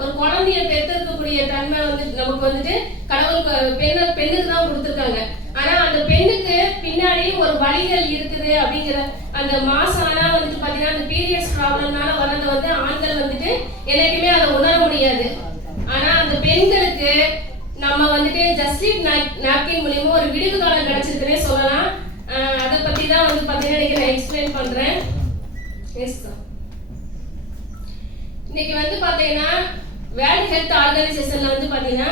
ஒரு குழந்தைய பெற்றெடுக்கக்கூடிய தன்மை வந்து நமக்கு வந்துட்டு கடவுள் பெண்ணுக்கு தான் கொடுத்துருக்காங்க. ஆனா அந்த பெண்ணுக்கு பின்னாடி ஒரு வலிகள் இருக்குது அப்படிங்கிற அந்த மாசம் ஆனா வந்துட்டு பாத்தீங்கன்னா அந்த பீரியட்ஸ் ப்ராப்ளம்னால வர்றது வந்து ஆண்கள் வந்துட்டு என்னைக்குமே அதை உணர முடியாது. ஆனா அந்த பெண்களுக்கு நம்ம வந்துட்டு ஜஸ்டிப் நாப்கின் மூலியமா ஒரு விடுவு காலம் கிடைச்சிருக்குன்னே சொல்லலாம். அதை பத்தி தான் வந்து பாத்தீங்கன்னா நான் எக்ஸ்பிளைன் பண்றேன். இன்னைக்கு வந்து பாத்தீங்கன்னா வேர்ல்ட் ஹெல்த் ஆர்கனைசேஷன்ல வந்து பாத்தீங்கன்னா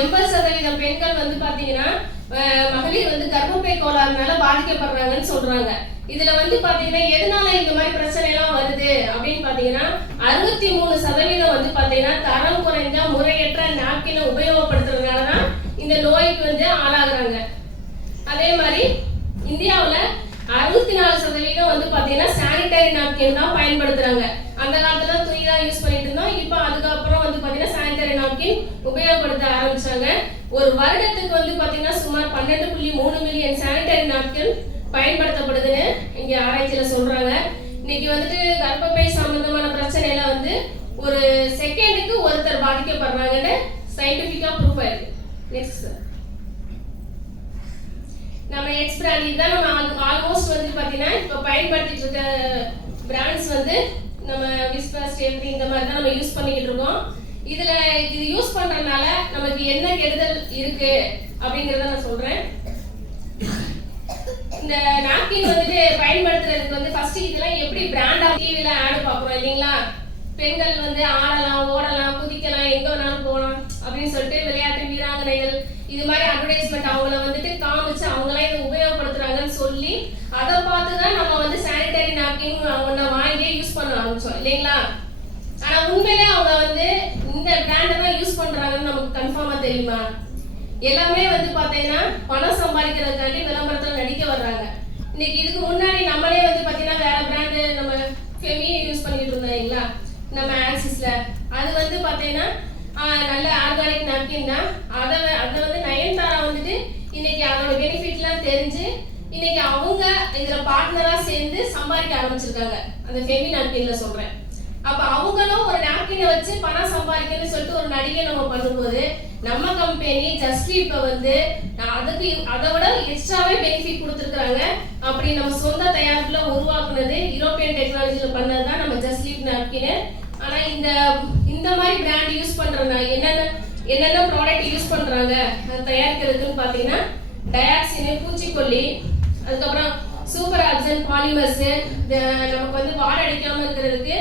80% பெண்கள் வந்து பாத்தீங்கன்னா மகளிர் வந்து கர்ப்பப்பை கோளாறுனால பாதிக்கப்படுறாங்கன்னு சொல்றாங்க. இதுல வந்து பாத்தீங்கன்னா எதனால இந்த மாதிரி பிரச்சனை எல்லாம் வருது அப்படின்னு பாத்தீங்கன்னா 63% வந்து பாத்தீங்கன்னா தரம் குறைந்த முறையற்ற நாப்கினை உபயோகப்படுத்துறதுனாலதான் இந்த நோய்க்கு வந்து ஆளாகிறாங்க. அதே மாதிரி இந்தியாவுல 64% வந்து பாத்தீங்கன்னா சானிட்டரி நாப்கின் தான் பயன்படுத்துறாங்க. அந்த காலத்துல துணி தான் யூஸ் பண்ணிட்டு இருந்தோம். இப்போ அதுக்கப்புறம் வந்து பாத்தீங்கன்னா சானிட்டரி நாப்கின் உபயோகப்படுத்த ஆரம்பிச்சாங்க. ஒரு வருடத்துக்கு வந்து பாத்தீங்கன்னா சுமார் 12.3 மில்லியன் சானிட்டரி நாப்கின் பயன்படுத்தப்படுதுன்னு இங்க ஆராய்ச்சியில சொல்றாங்க. இன்னைக்கு வந்துட்டு கர்ப்பப்பை சம்பந்தமான பிரச்சனையில வந்து ஒரு செகண்டுக்கு ஒருத்தர் பாதிக்கப்படுறாங்கன்னு சயின்டிபிக்கா ப்ரூஃப் ஆயிருக்கு. நெக்ஸ்ட் நம்ம எக்ஸ் பிராண்ட் இதுதான் நம்ம ஆல்மோஸ்ட் வந்து பாத்தீங்கன்னா இப்போ பயன்படுத்திட்டு இருக்க பிராண்ட்ஸ் வந்து நம்ம விஸ்பர் ஸ்டேப்ரி இந்த மாதிரி தான் நம்ம யூஸ் பண்ணிக்கிட்டு இருக்கோம். இது யூஸ் பண்றதுனால நமக்கு என்ன கெடுதல் இருக்கு அப்படிங்கறத நான் சொல்றேன். இந்த நாப்கின் வந்துட்டு பயன்படுத்துறதுக்கு வந்து ஃபர்ஸ்ட் இதெல்லாம் எப்படி பிராண்டா டிவில ஆட் பாக்குறோம் இல்லீங்களா? பெண்கள் வந்து ஆடலாம், ஓடலாம், குதிக்கலாம், எங்க வேணாலும் போகலாம் அப்படின்னு சொல்லிட்டு விளையாட்டு வீராங்கனைகள் இது மாதிரி அட்வர்டைஸ்மெண்ட் அவங்கள வந்துட்டு காமிச்சு அவங்களாம் இதை உபயோகப்படுத்துறாங்கன்னு சொல்லி அதை பார்த்துதான் நம்ம வந்து சானிட்டரி நாப்கின் ஒன்ன வாங்கி யூஸ் பண்ண ஆரம்பிச்சோம் இல்லைங்களா? ஆனா உண்மையிலே அவங்க வந்து இந்த பிராண்டை தான் யூஸ் பண்றாங்கன்னு நமக்கு கன்ஃபார்மா தெரியுமா? எல்லாமே வந்து பாத்தீங்கன்னா பணம் சம்பாதிக்கிறதுக்காண்டி விளம்பரத்துல நடிக்க வர்றாங்க. இன்னைக்கு இதுக்கு முன்னாடி நம்மளே வந்து பாத்தீங்கன்னா வேற பிராண்டு நம்ம ஃபெமி யூஸ் பண்ணிட்டு இருந்தோம் இல்லைங்களா? நம்ம ஆக்சிஸ்ல அது வந்து பாத்தீங்கன்னா நல்ல ஆர்கானிக் நாப்கின் தான். அதை வந்து நயன்தாரா வந்துட்டு இன்னைக்கு அதோட பெனிஃபிட்லாம் தெரிஞ்சு இன்னைக்கு அவங்க இதுல பார்ட்னரா சேர்ந்து சம்பாதிக்க ஆரம்பிச்சிருக்காங்க. அந்த ஃபெமி நாப்கின்ல சொல்றேன். அப்ப அவங்களும் ஒரு நாப்கினை வச்சு பணம் சம்பாதிக்கணும்னு சொல்லிட்டு ஒரு நடிகை நம்ம பண்ணும்போது நம்ம கம்பெனி ஜஸ்ட்லீப்பை வந்து அதுக்கு அதை விட எக்ஸ்ட்ராவே பெனிஃபிட் கொடுத்துருக்காங்க. அப்படி நம்ம சொந்த தயாரிப்புல உருவாக்குனது யூரோப்பியன் டெக்னாலஜில பண்ணதுதான் நம்ம ஜஸ்ட்லீப் நாப்கின். ஆனா இந்த மாதிரி பிராண்ட் யூஸ் பண்றாங்க. என்னென்ன ப்ராடக்ட் யூஸ் பண்றாங்க அதை தயாரிக்கிறதுக்குன்னு பாத்தீங்கன்னா டயாக்சின் பூச்சிக்கொல்லி, அதுக்கப்புறம் சூப்பர் ஆக்சன் பாலிமர்ஸ், நமக்கு வந்து வாடை அடிக்காம இருக்கிறதுக்கு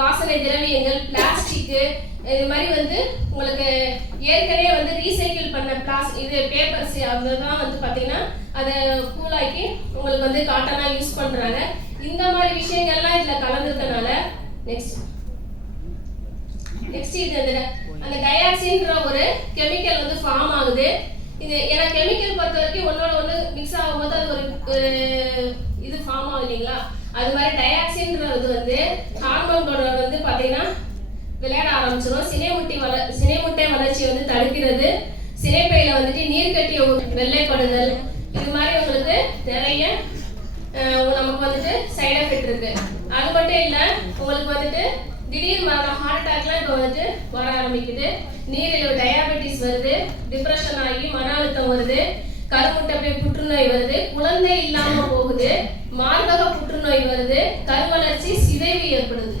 வாசனை திரவியங்கள், பிளாஸ்டிக், இது மாதிரி வந்து உங்களுக்கு ஏற்கனவே வந்து ரீசைக்கிள் பண்ண இது பேப்பர்ஸ் அதெல்லாம் வந்து பாத்தீங்கன்னா அதை கூலாக்கி உங்களுக்கு வந்து காட்டனா யூஸ் பண்றாங்க. இந்த மாதிரி விஷயங்கள்லாம் இதுல கலந்துருக்கனால நெக்ஸ்ட் இது அந்த டயாக்சின்ற ஒரு கெமிக்கல் வந்து ஃபார்ம் ஆகுது. இது ஏன்னா கெமிக்கல் பொறுத்த வரைக்கும் ஒன்னோட ஒன்று மிக்ஸ் ஆகும்போது அது ஒரு இது ஃபார்ம் ஆகுது இல்லைங்களா? அது மாதிரி டயாக்சின்றது வந்து ஹார்மோன்களோட வந்து பாத்தீங்கன்னா விளையாட ஆரம்பிச்சிடும். சினைமுட்டை வளர்ச்சி வந்து தடுக்கிறது. சினைப்பையில வந்துட்டு நீர்க்கட்டி வெள்ளைப்படுதல் இது மாதிரி உங்களுக்கு நிறைய நமக்கு வந்துட்டு சைடு எஃபெக்ட் இருக்கு. அது மட்டும் இல்ல உங்களுக்கு வந்துட்டு திடீர் மரணம் ஹார்ட் அட்டாக்லாம் இப்போ வந்துட்டு வர ஆரம்பிக்குது. நீரிழிவு டயாபெட்டிஸ் வருது, டிப்ரெஷன் ஆகி மன அழுத்தம் வருது, கருமுட்டை புற்றுநோய் வருது, குழந்தை இல்லாம போகுது, மார்பக புற்றுநோய் வருது, கருவளர்ச்சி சிதைவு ஏற்படுது.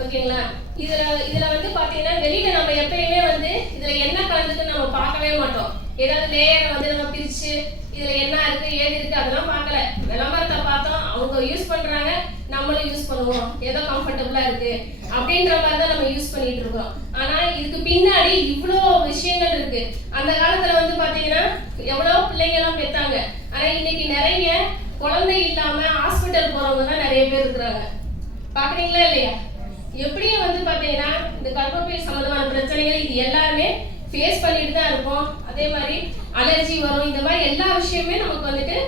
ஓகேங்களா? இதுல வந்து பாத்தீங்கன்னா வெளியில நம்ம எப்பயுமே வந்து இதுல என்ன கலந்துக்கு நம்ம பார்க்கவே மாட்டோம். ஏதாவது லேயரை வந்து நம்ம பிரிச்சு இதுல என்ன இருக்கு ஏது இருக்கு அதெல்லாம் பார்க்கல. விளம்பரத்தை பார்த்தோம், அவங்க யூஸ் பண்றாங்க, நம்மளும் யூஸ் பண்ணுவோம், ஏதோ கம்ஃபர்டபுளா இருக்கு அப்படின்ற மாதிரி தான் நம்ம யூஸ் பண்ணிட்டு இருக்கோம். ஆனா இதுக்கு பின்னாடி இவ்வளோ விஷயங்கள் இருக்கு. அந்த காலத்துல வந்து பாத்தீங்கன்னா எவ்வளவு பிள்ளைங்க எல்லாம் பெத்தாங்க. ஆனா இன்னைக்கு நிறைய குழந்தை இல்லாம ஹாஸ்பிட்டல் போறவங்க தான் நிறைய பேர் இருக்கிறாங்க. பாக்குறீங்களா இல்லையா? எப்படியும் வந்து பாத்தீங்கன்னா இந்த கர்ப்பப்பை சம்பந்தமான பிரச்சனைகள் இது எல்லாமே ஃபேஸ் பண்ணிட்டு தான் இருப்போம். அதே மாதிரி அலர்ஜி வரும். இந்த மாதிரி எல்லா விஷயமே நமக்கு வந்துட்டு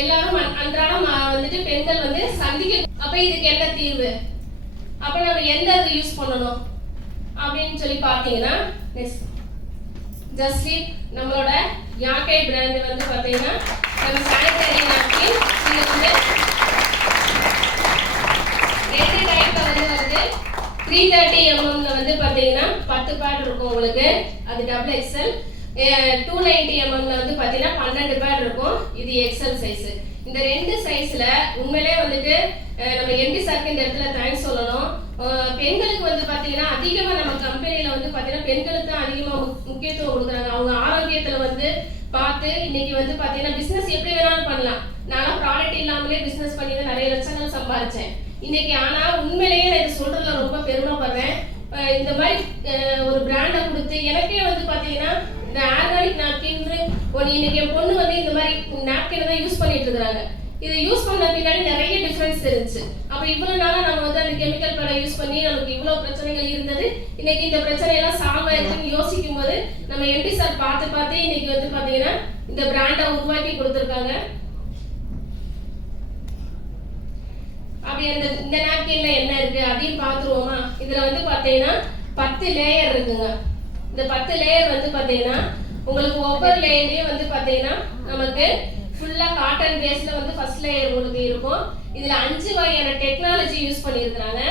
எல்லாரும் அன்றாடம் வந்துட்டு பெண்கள் வந்து சந்திக்க. அப்ப இதுக்கு என்ன தீர்வு? அப்ப நம்ம எந்த இது யூஸ் பண்ணணும் அப்படின்னு சொல்லி பாத்தீங்கன்னா ஜஸ்ட்லீப் நம்மளோட யாக்கை பிராண்ட் வந்து பாத்தீங்கன்னா நம்ம சானிட்டரி நாப்கின் இது வந்து 2 டைப்ல வந்து வருது. 330 mm வந்து பாத்தீங்கன்னா 10 பேட் இருக்கும் உங்களுக்கு, அது டபுள் எக்ஸ்எல். 290 mm வந்து பாத்தீங்கன்னா 12 பேட் இருக்கும், இது எக்ஸ்எல் சைஸ். இந்த ரெண்டு சைஸ்ல உண்மையிலே வந்துட்டு நம்ம எம்டி சாருக்கு இந்த இடத்துல தேங்க்ஸ் சொல்லணும். பெண்களுக்கு வந்து பாத்தீங்கன்னா அதிகமா நம்ம கம்பெனில வந்து பாத்தீங்கன்னா பெண்களுக்கு தான் அதிகமா முக்கியத்துவம் கொடுக்குறாங்க. அவங்க ஆரோக்கியத்துல வந்து பார்த்து இன்னைக்கு வந்து பாத்தீங்கன்னா பிசினஸ் எப்படி வேணாலும் பண்ணலாம். நான் ப்ராடக்ட் இல்லாமலே பிசினஸ் பண்ணி தான் நிறைய லட்சங்கள் சம்பாதிச்சேன் இன்னைக்கு. ஆனா உண்மையிலேயே நான் இது சொல்றதுல ரொம்ப பெருமைப்படுறேன். இந்த மாதிரி ஒரு பிராண்டை கொடுத்து எனக்கே வந்து பாத்தீங்கன்னா இந்த ஆர்கானிக் நாப்கின் இன்னைக்கு என் பொண்ணு வந்து இந்த மாதிரி நாப்கினை தான் யூஸ் பண்ணிட்டு இருக்காங்க. இதை யூஸ் பண்ண பின்னாடி நிறைய டிஃபரன்ஸ் இருந்துச்சு. அப்ப இவ்வளவு நாளா நம்ம வந்து அந்த கெமிக்கல் ப்ராடக்ட் யூஸ் பண்ணி நமக்கு இவ்வளவு பிரச்சனைகள் இருந்தது. இன்னைக்கு இந்த பிரச்சனை எல்லாம் சால்வ் ஆயிருக்குன்னு யோசிக்கும் போது நம்ம எம்டி சார் பார்த்து இன்னைக்கு வந்து பாத்தீங்கன்னா இந்த பிராண்டை உருவாக்கி கொடுத்துருக்காங்க. அப்படி இந்த நாப்கின்ல என்ன இருக்கு அதையும் பாத்துருவோமா? இதுல வந்து பாத்தீங்கன்னா 10 லேயர் இருக்குங்க. இந்த 10 லேயர் வந்து பாத்தீங்கன்னா உங்களுக்கு ஒவ்வொரு லேயர்லயும் வந்து பாத்தீங்கன்னா நமக்கு ஃபுல்லா காட்டன் பேஸ்ல வந்து ஃபர்ஸ்ட் லேயர் உங்களுக்கு இருக்கும். இதுல 5 வகையான டெக்னாலஜி யூஸ் பண்ணிருக்காங்க.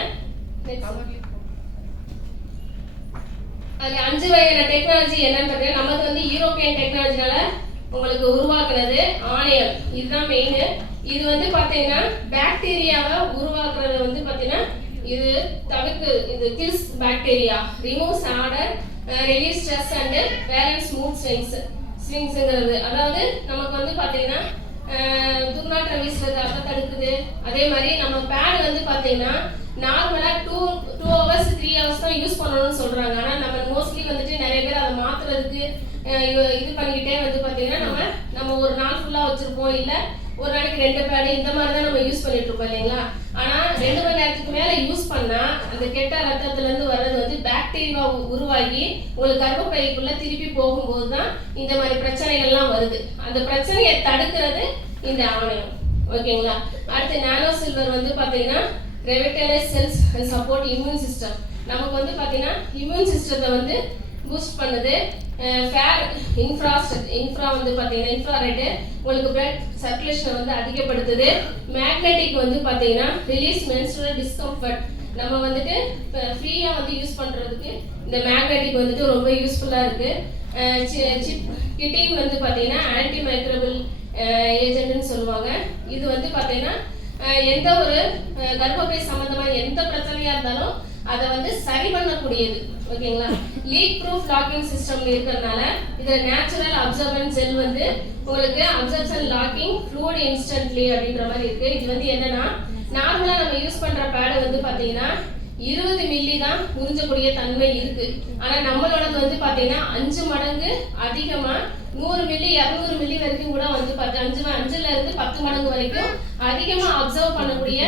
அதுல 5 வகையான டெக்னாலஜி என்னன்னு பாத்தீங்கன்னா நமக்கு வந்து யூரோப்பியன் டெக்னாலஜினால உங்களுக்கு உருவாக்குனது ஆனியன், இதுதான் மெயின். இது வந்து பாத்தீங்கன்னா பாக்டீரியாவை உருவாக்குறது வந்து பாத்தீங்கன்னா இது இது kills bacteria, removes odour, release stress and balance mood ஸ்விங்ஸ்ங்கிறது. அதாவது நமக்கு வந்து பாத்தீங்கன்னா துர்நாற்றம் வீசுறது அப்ப தடுக்குது. அதே மாதிரி நம்ம பேட் வந்து பாத்தீங்கன்னா நார்மலா 2 hours 3 hours தான் யூஸ் பண்ணணும்னு சொல்றாங்க. ஆனா நம்ம மோஸ்ட்லி வந்துட்டு நிறைய பேர் அதை மாத்துறதுக்கு இது பண்ணிக்கிட்டே வந்து பாத்தீங்கன்னா நம்ம ஒரு நாள் ஃபுல்லா வச்சிருப்போம், இல்ல ஒரு நாளைக்கு 2 பேடு இந்த மாதிரி தான் நம்ம யூஸ் பண்ணிட்டு இருப்போம் இல்லைங்களா? ஆனா 2 மணி நேரத்துக்கு மேல யூஸ் பண்ணா அந்த கெட்ட ரத்தத்துல இருந்து வர்றது வந்து பாக்டீரியா உருவாகி உங்களுக்கு கர்ப்பப்பைக்குள்ள திருப்பி போகும்போது தான் இந்த மாதிரி பிரச்சனைகள்லாம் வருது. அந்த பிரச்சனையை தடுக்கிறது இந்த ஆவணம், ஓகேங்களா? அடுத்து நானோ சில்வர் வந்து பாத்தீங்கன்னா ரெவிட்டலைஸ் செல்ஸ் சப்போர்ட் இம்யூன் சிஸ்டம். நமக்கு வந்து பாத்தீங்கன்னா இம்யூன் சிஸ்டத்தை வந்து பூஸ்ட் பண்ணுது. இன்ஃப்ரா வந்து பாத்தீங்கன்னா இன்ஃப்ராரெட் உங்களுக்கு பிளட் சர்க்குலேஷனை வந்து அதிகப்படுத்துது. மேக்னெட்டிக் வந்து பாத்தீங்கன்னா ரிலீஸ் மென்ஸ்ட்ரல் டிஸ்கம்ஃபர்ட். நம்ம வந்துட்டு ஃப்ரீயா வந்து யூஸ் பண்றதுக்கு இந்த மேக்னெட்டிக் வந்துட்டு ரொம்ப யூஸ்ஃபுல்லா இருக்கு. கிட்டின் வந்து பாத்தீங்கன்னா ஆன்டி மைக்ரோபியல் ஏஜென்ட்னு சொல்லுவாங்க. இது வந்து பாத்தீங்கன்னா எந்த ஒரு கர்ப்பப்பை சம்பந்தமான எந்த பிரச்சனையா இருந்தாலும் அதை வந்து சரி பண்ணக்கூடியது, ஓகேங்களா? லீக் ப்ரூஃப் லாக்கிங் சிஸ்டம் இருக்கிறதுனால இதுல நேச்சுரல் அப்சர்பன்ட் ஜெல் வந்து உங்களுக்கு அப்சர்ப்ஷன் லாக்கிங் ஃப்ளூயிட் இன்ஸ்டன்ட்லி அப்படின்ற மாதிரி இருக்கு. இது வந்து என்னன்னா நார்மலா நம்ம யூஸ் பண்ற பேட் வந்து பாத்தீங்கன்னா 20 மில்லி தான் உறிஞ்சக்கூடிய தன்மை இருக்கு. ஆனா நம்மளோடது வந்து பாத்தீங்கன்னா 5 மடங்கு அதிகமா 100 மில்லி 200 மில்லி வரைக்கும் கூட வந்து 5ல இருந்து 10 மடங்கு வரைக்கும் அதிகமா அப்சர்வ் பண்ணக்கூடிய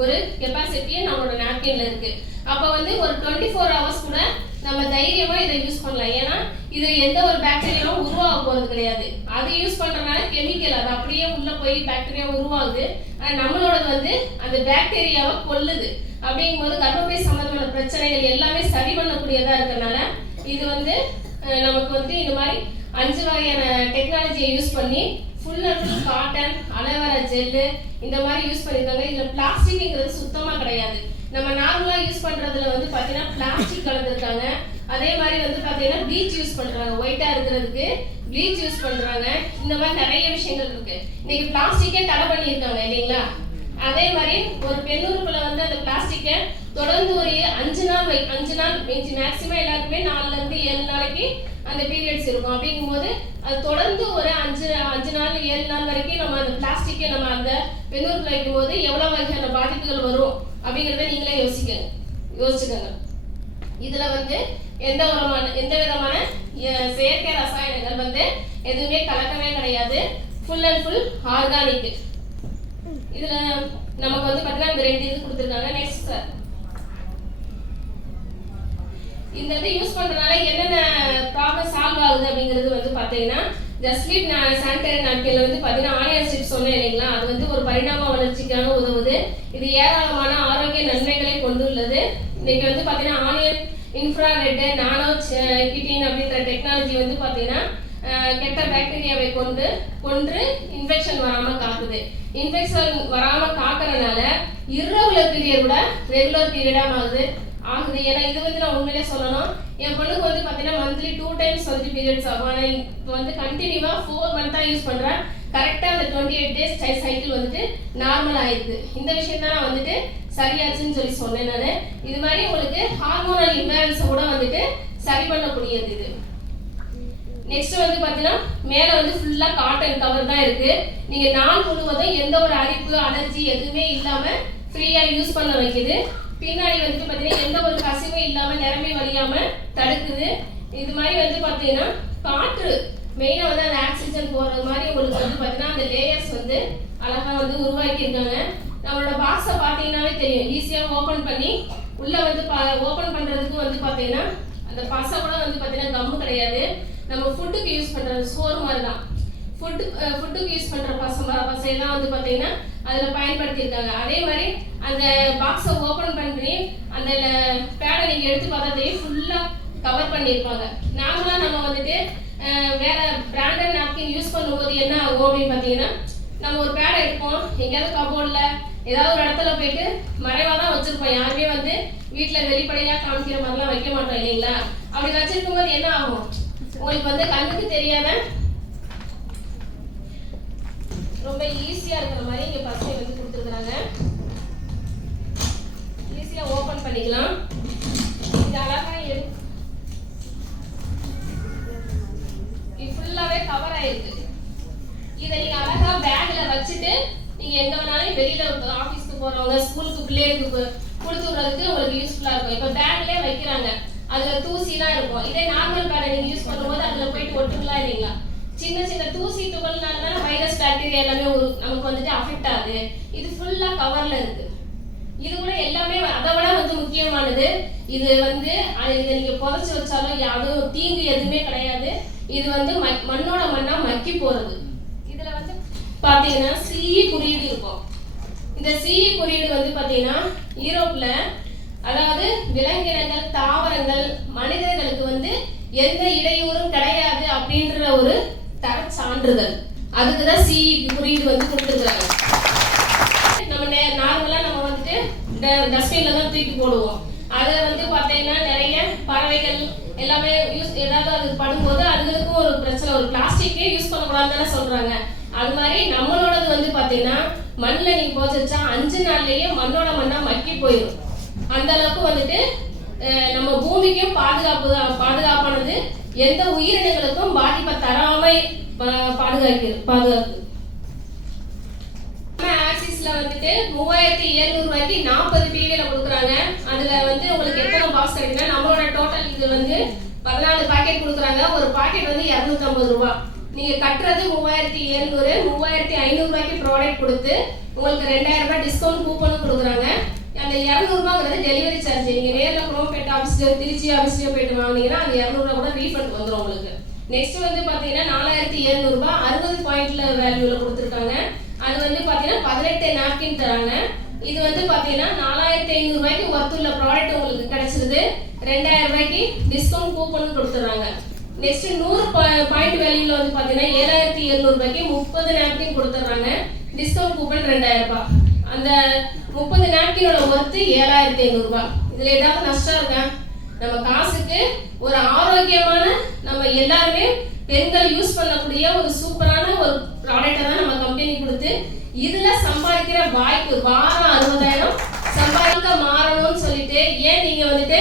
ஒரு கெப்பாசிட்டி நம்மளோட நாப்கின்ல இருக்கு. அப்ப வந்து ஒரு 24 hours கூட நம்ம தைரியமா இதை யூஸ் பண்ணலாம். ஏன்னா இது எந்த ஒரு பாக்டீரியாவும் உருவாக போறது கிடையாது. அது யூஸ் பண்றதுனால கெமிக்கல் அது அப்படியே உள்ள போய் பாக்டீரியா உருவாகுது. ஆனா நம்மளோடது வந்து அந்த பாக்டீரியாவை கொல்லுது. அப்படிங்கும்போது கர்ப்பப்பை சம்பந்தமான பிரச்சனைகள் எல்லாமே சரி பண்ணக்கூடியதா இருக்கறனால இது வந்து நமக்கு வந்து இந்த மாதிரி 5 வகையான டெக்னாலஜியை யூஸ் பண்ணி full and full cotton, aloe vera gel இந்த மாதிரி யூஸ் பண்ணிருக்காங்க. இதுல பிளாஸ்டிக்ங்கிறது சுத்தமா கிடையாது. நம்ம நார்மலா யூஸ் பண்றதுல வந்து பாத்தீங்கன்னா பிளாஸ்டிக் கலந்துருக்காங்க. அதே மாதிரி வந்து பாத்தீங்கன்னா ப்ளீச் யூஸ் பண்றாங்க, ஒயிட்டா இருக்கிறதுக்கு ப்ளீச் யூஸ் பண்றாங்க. இந்த மாதிரி நிறைய விஷயங்கள் இருக்கு. இன்னைக்கு பிளாஸ்டிக்கே தடை பண்ணியிருக்காங்க இல்லைங்களா? அதே மாதிரி ஒரு பெண்ணுறுப்புல வந்து அந்த பிளாஸ்டிக்கை தொடர்ந்து ஒரு 5 நாள் மேக்சிமம் எல்லாருக்குமே 4ல இருந்து 7 நாளைக்கு அந்த பீரியட்ஸ் இருக்கும். அப்படிங்கும்போது அது தொடர்ந்து ஒரு 5 நாள் 7 நாள் வரைக்கும் நம்ம அந்த பிளாஸ்டிக்கை நம்ம அந்த பெண்ணுறுப்புல வைக்கும்போது எவ்வளவு வகையான பாதிப்புகள் வரும் அப்படிங்கிறத நீங்களே யோசிச்சுக்கோங்க. இதுல வந்து எந்த விதமான செயற்கை ரசாயனங்கள் வந்து எதுவுமே கலக்கவே கிடையாது. Full and full organic. இதுல நமக்கு வந்து பாத்தீங்கன்னா இந்த 2 இது கொடுத்துருக்காங்க. நெக்ஸ்ட் சார், இந்த இது யூஸ் பண்றதுனால என்னென்ன ப்ராப்ளம் சால்வ் ஆகுது அப்படிங்கிறது வந்து பாத்தீங்கன்னா இந்த ஸ்லீப் சானிடரி நாப்கின்ல வந்து பாத்தீங்கன்னா ஆனியன் ஸ்ட்ரிப்ஸ் சொன்னேன் இல்லைங்களா? அது வந்து ஒரு பரிணாம வளர்ச்சிக்காக உதவுது. இது ஏராளமான ஆரோக்கிய நன்மைகளை கொண்டுள்ளது. இன்னைக்கு வந்து பாத்தீங்கன்னா ஆனியன் இன்ஃப்ராரெட் நானோ கிட்டின் அப்படின்ற டெக்னாலஜி வந்து பாத்தீங்கன்னா கெட்ட பாக்டீரியாவை கொன்று இன்ஃபெக்ஷன் வராம காக்குது. இன்ஃபெக்ஷன் வராம காக்கறதுனால இர்ரெகுலர் பீரியட் கூட ரெகுலர் பீரியடா மாறுது. ஆகுது. ஏன்னா இது வந்து நான் உண்மையிலே சொல்லணும், என் பொண்ணுக்கு வந்து பார்த்தீங்கன்னா மந்த்லி 2 டைம்ஸ் வந்து பீரியட்ஸ் ஆகும். ஆனால் இப்போ வந்து கண்டினியூவாக 4 மந்த்தாக யூஸ் பண்ணுறேன். கரெக்டாக அந்த 28 டேஸ் சைக்கிள் வந்துட்டு நார்மல் ஆயிருக்கு. இந்த விஷயம் தான் நான் வந்துட்டு சரியாச்சுன்னு சொல்லி சொன்னேன் நான். இது மாதிரி உங்களுக்கு ஹார்மோனல் இம்பேலன்ஸை கூட வந்துட்டு சரி பண்ணக்கூடியது இது. நெக்ஸ்ட் வந்து பார்த்தீங்கன்னா மேலே வந்து ஃபுல்லாக காட்டன் கவர் தான் இருக்கு. நீங்கள் நாள் முழுவதும் எந்த ஒரு அரிப்பு அலர்ஜி எதுவுமே இல்லாமல் ஃப்ரீயாக யூஸ் பண்ண வைக்குது. பின்னாடி வந்து பார்த்தீங்கன்னா எந்த ஒரு கசிவும் இல்லாமல் நிரம்பி வழியாமல் தடுக்குது. இது மாதிரி வந்து பார்த்தீங்கன்னா காற்று மெயினாக வந்து அந்த ஆக்சிஜன் போகிறது மாதிரி உங்களுக்கு வந்து பார்த்தீங்கன்னா அந்த லேயர்ஸ் வந்து அழகாக வந்து உருவாக்கியிருக்காங்க. நம்மளோட பாக்ஸை பார்த்தீங்கன்னாவே தெரியும், ஈஸியாக ஓப்பன் பண்ணி உள்ளே வந்து ஓப்பன் பண்ணுறதுக்கு வந்து பார்த்தீங்கன்னா அந்த பசை கூட வந்து பார்த்தீங்கன்னா கம்மு கிடையாது. நம்ம ஃபுட்டுக்கு யூஸ் பண்ணுறது சோறு மாதிரி தான். ஃபுட்டுக்கு யூஸ் பண்ணுற பசையெல்லாம் வந்து பார்த்தீங்கன்னா அதில் பயன்படுத்தியிருக்காங்க. அதே மாதிரி அந்த பாக்ஸை ஓப்பன் பண்ணி அந்த பேடை நீங்கள் எடுத்து பார்த்தா ஃபுல்லாக கவர் பண்ணியிருப்பாங்க. நார்மலாக நம்ம வந்துட்டு வேற பிராண்டட் நாப்கின் யூஸ் பண்ணும்போது என்ன ஆகும் அப்படின்னு பார்த்தீங்கன்னா, நம்ம ஒரு பேடை எடுப்போம், எங்கேயாவது கபோர்டில் ஏதாவது ஒரு இடத்துல போயிட்டு மறைவாக தான் வச்சுருப்போம். யாருமே வந்து வீட்டில் வெளிப்படையாக காமிக்கிற மாதிரிலாம் வைக்க மாட்டோம் இல்லைங்களா? அப்படி வச்சிருக்கும் போது என்ன ஆகும், உங்களுக்கு வந்து கண்ணுக்கு தெரியாத ரொம்ப ஈஸியா இருக்கிற மாதிரி இங்க பசை வந்து கொடுத்துருக்காங்க. ஈஸியா ஓபன் பண்ணிக்கலாம். இது அழகா இது ஃபுல்லாவே கவர் ஆயிருக்கு. இதை நீங்க அழகா பேக்ல வச்சுட்டு நீங்க எங்க வேணாலும் வெளியில ஆபீஸ்க்கு போறவங்க ஸ்கூலுக்கு பிள்ளைகளுக்கு கொடுத்து விடுறதுக்கு உங்களுக்கு யூஸ்ஃபுல்லா இருக்கும். இப்ப பேக்லயே வைக்கிறாங்க, அதுல தூசி தான் இருக்கும். இதே நார்மல் பேடை நீங்க யூஸ் பண்ணும்போது அதுல போயிட்டு ஒட்டுங்களா இல்லைங்களா? சின்ன சின்ன தூசி துகள்னால தான் வைரஸ் பாக்டீரியா எல்லாமே நமக்கு வந்துட்டு அஃபெக்ட் ஆகுது. இது ஃபுல்லா கவர்ல இருக்கு. இது கூட எல்லாமே அதை விட வந்து முக்கியமானது, இது வந்து இதை நீங்க புதைச்சு வச்சாலும் யாரும் தீங்கு எதுவுமே கிடையாது. இது வந்து மண்ணோட மண்ணா மக்கி போறது. இதுல வந்து பாத்தீங்கன்னா CE குறியீடு இருக்கும். இந்த CE குறியீடு வந்து பாத்தீங்கன்னா யூரோப்ல, அதாவது விலங்கினங்கள் தாவரங்கள் மனிதர்களுக்கு வந்து எந்த இடையூறும் கிடையாது அப்படின்ற ஒரு தர சான்றிதழ். அதுக்குதான் CE குறியீடு வந்து கொடுத்துருக்காங்க. நம்ம நார்மலா நம்ம வந்துட்டு டஸ்ட்பின்ல தான் தூக்கி போடுவோம். அதை வந்து பார்த்தீங்கன்னா நிறைய பறவைகள் எல்லாமே ஏதாவது அது படும்போது அதுகளுக்கும் ஒரு பிரச்சனை, ஒரு பிளாஸ்டிக்கே யூஸ் பண்ணக்கூடாதுன்னு சொல்றாங்க. அது மாதிரி நம்மளோடது வந்து பார்த்தீங்கன்னா மண்ணில் நீங்க போச்சு வச்சா 5 நாள்லயே மண்ணோட மண்ணா மக்கி போயிடும். அந்த அளவுக்கு வந்துட்டு நம்ம பூமிக்கும் பாதுகாப்பானது, எந்த உயிரினங்களுக்கும் பாதிப்பை தராம பாதுகாப்பு. ஆக்சிஸ்ல வந்துட்டு 3700 ரூபாய்க்கு 40 PVல கொடுக்குறாங்க. அதுல வந்து உங்களுக்கு எத்தனை பாக்ஸ் கிடைக்குன்னா, நம்மளோட டோட்டல் இது வந்து 14 பாக்கெட் கொடுக்குறாங்க. ஒரு பாக்கெட் வந்து 250 ரூபாய். நீங்க கட்டுறது 3700, 3500 ரூபாய்க்கு ப்ராடக்ட் கொடுத்து உங்களுக்கு 2000 ரூபாய் டிஸ்கவுண்ட் கூப்பனும் கொடுக்குறாங்க. அந்த 200 ரூபாங்கிறது டெலிவரி சார்ஜ். நீங்க நேரில் குரோம்பேட் ஆஃபீஸ்ல திருச்சி ஆஃபீஸ்ல போயிட்டு வாங்கினீங்கன்னா அந்த 200 ரூபாய் கூட ரீஃபண்ட் வந்துடும் உங்களுக்கு. நெக்ஸ்ட் வந்து பாத்தீங்கன்னா 4700 ரூபாய் 60 பாயிண்ட்ல வேல்யூல கொடுத்துருக்காங்க. அது வந்து பாத்தீங்கன்னா 18 நாப்கின் தராங்க. இது வந்து பாத்தீங்கன்னா 4500 ரூபாய்க்கு ஒர்த்துள்ள ப்ராடக்ட் உங்களுக்கு கிடைச்சிருது. 2000 ரூபாய்க்கு டிஸ்கவுண்ட் கூப்பனும் கொடுத்துறாங்க. நெக்ஸ்ட் 100 பாயிண்ட் வேல்யூல வந்து பாத்தீங்கன்னா 7700 ரூபாய்க்கு 30 நாப்கின் கொடுத்துறாங்க. டிஸ்கவுண்ட் கூப்பன் 2000 ரூபாய். அந்த 30 நாப்கினோட ஒர்த்து 7500 ரூபாய். இதுல ஏதாவது நஷ்டம் இருக்கா? நம்ம காசுக்கு ஒரு ஆரோக்கியமான, நம்ம எல்லாருமே பெண்கள் யூஸ் பண்ணக்கூடிய ஒரு சூப்பரான ஒரு ப்ராடக்ட்டை தான் நம்ம கம்பெனி கொடுத்து இதுல சம்பாதிக்கிற வாய்ப்பு. வாரம் 60000 சம்பாதிக்க மாறணும்னு சொல்லிட்டு ஏன் நீங்க வந்துட்டு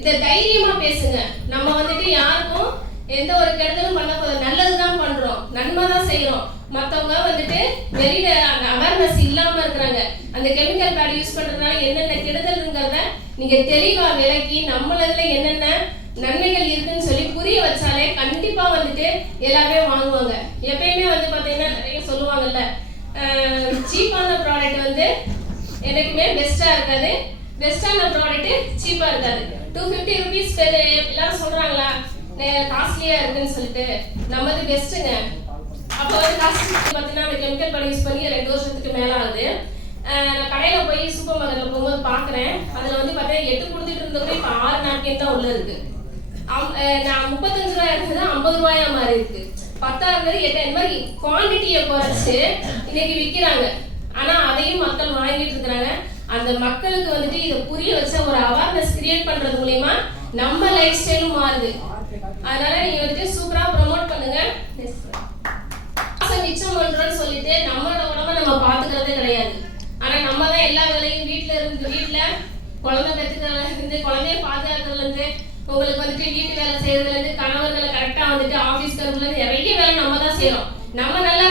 இதை தைரியமா பேசுங்க. நம்ம வந்துட்டு யாருக்கும் எந்த ஒரு கெடுதலும் பண்ண போது நல்லதுதான் பண்றோம், நன்மை தான் செய்யறோம். மத்தவங்க வந்துட்டு வெளியில அந்த அவேர்னஸ் இல்லாம இருக்கிறாங்க. அந்த கெமிக்கல் பேட் யூஸ் பண்றதுனால என்னென்ன கெடுதல்ங்கிறத நீங்க தெளிவா விளக்கி நம்மளதுல என்னென்ன நன்மைகள் இருக்குன்னு சொல்லி புரிய வச்சாலே கண்டிப்பா வந்துட்டு எல்லாருமே வாங்குவாங்க. எப்பயுமே வந்து பாத்தீங்கன்னா நிறைய சொல்லுவாங்கல்ல, சீப்பான ப்ராடக்ட் வந்து எனக்குமே பெஸ்டா இருக்காது, பெஸ்டான ப்ராடக்ட் சீப்பா இருக்காது. 250 rupees எல்லாம் சொல்றாங்களா காஸ்ட்லியா இருக்குன்னு சொல்லிட்டு, நம்மது பெஸ்ட்டுங்க. அப்போ வந்து காஸ்ட் பார்த்தீங்கன்னா அந்த கெமிக்கல் பேட் யூஸ் பண்ணி 2 வருஷத்துக்கு மேல ஆகுது. நான் கடையில போய் சூப்பர் மார்க்கெட்ல போகும்போது பாக்குறேன், அதுல வந்து பார்த்தீங்கன்னா 8 கொடுத்துட்டு இருந்தவங்க இப்போ 6 நாப்கின் தான் உள்ள இருக்கு. நான் 35 ரூபாய் இருந்தது 50 ரூபாயா மாறி இருக்கு. 10 8 இந்த மாதிரி குவான்டிட்டியை குறைச்சு இன்னைக்கு விற்கிறாங்க. ஆனா அதையும் மக்கள் வாங்கிட்டு இருக்கிறாங்க. அந்த மக்களுக்கு வந்துட்டு இதை புரிய வச்ச ஒரு அவேர்னஸ் கிரியேட் பண்றது மூலமா நம்ம லைஃப் ஸ்டைலும் மாறுது. அதனால நீங்க வந்துட்டு சூப்பரா ப்ரோமோட் பண்ணுங்க. மிச்சம் பண்றோம்னு சொல்லிட்டு நம்மளோட உடம்ப நம்ம பாத்துக்கிறதே கிடையாது. ஆனா நம்ம தான் எல்லா வேலையும் வீட்டுல குழந்தை பெற்றுக்கிறதுல இருந்து, குழந்தைய பாதுகாக்கிறதுல இருந்து, உங்களுக்கு வந்துட்டு வீட்டு வேலை செய்யறதுல இருந்து, கணவர்களை கரெக்டா வந்துட்டு ஆபீஸ் கருவுல இருந்து நிறைய வேலை நம்ம தான் செய்யறோம். நம்ம நல்லா